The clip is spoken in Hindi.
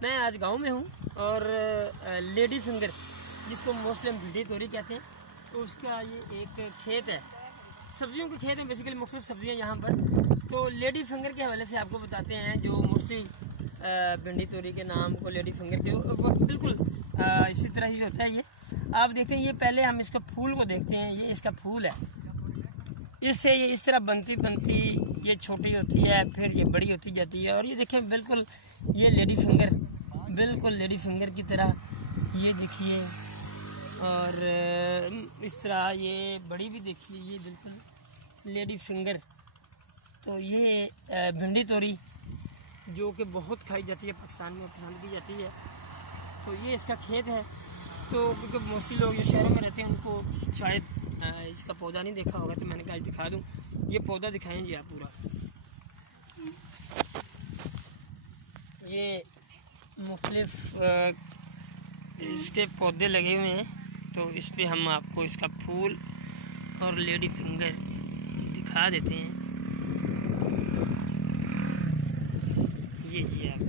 मैं आज गांव में हूं और लेडी फिंगर जिसको मोस्टली हम भिंडी तोरी कहते हैं, तो उसका ये एक खेत है, सब्जियों के खेत हैं बेसिकली, मुख्तलिफ सब्जियां यहाँ पर। तो लेडी फिंगर के हवाले से आपको बताते हैं, जो मोस्टली भिंडी तोरी के नाम को लेडी फिंगर के बिल्कुल इसी तरह ही होता है। ये आप देखते हैं, ये पहले हम इसका फूल को देखते हैं, ये इसका फूल है, इससे ये इस तरह बनती बनती ये छोटी होती है, फिर ये बड़ी होती जाती है। और ये देखें बिल्कुल ये लेडी फिंगर, बिल्कुल लेडी फिंगर की तरह ये देखिए, और इस तरह ये बड़ी भी देखिए, ये बिल्कुल लेडी फिंगर। तो ये भिंडी तोरी जो कि बहुत खाई जाती है, पाकिस्तान में पसंद की जाती है। तो ये इसका खेत है। तो क्योंकि मोस्टली लोग जो शहरों में रहते हैं उनको शायद इसका पौधा नहीं देखा होगा, तो मैंने कहा दिखा दूं। ये पौधा दिखाएं जी आप पूरा। ये मुख्तलिफ इसके पौधे लगे हुए हैं, तो इस पे हम आपको इसका फूल और लेडी फिंगर दिखा देते हैं। जी आप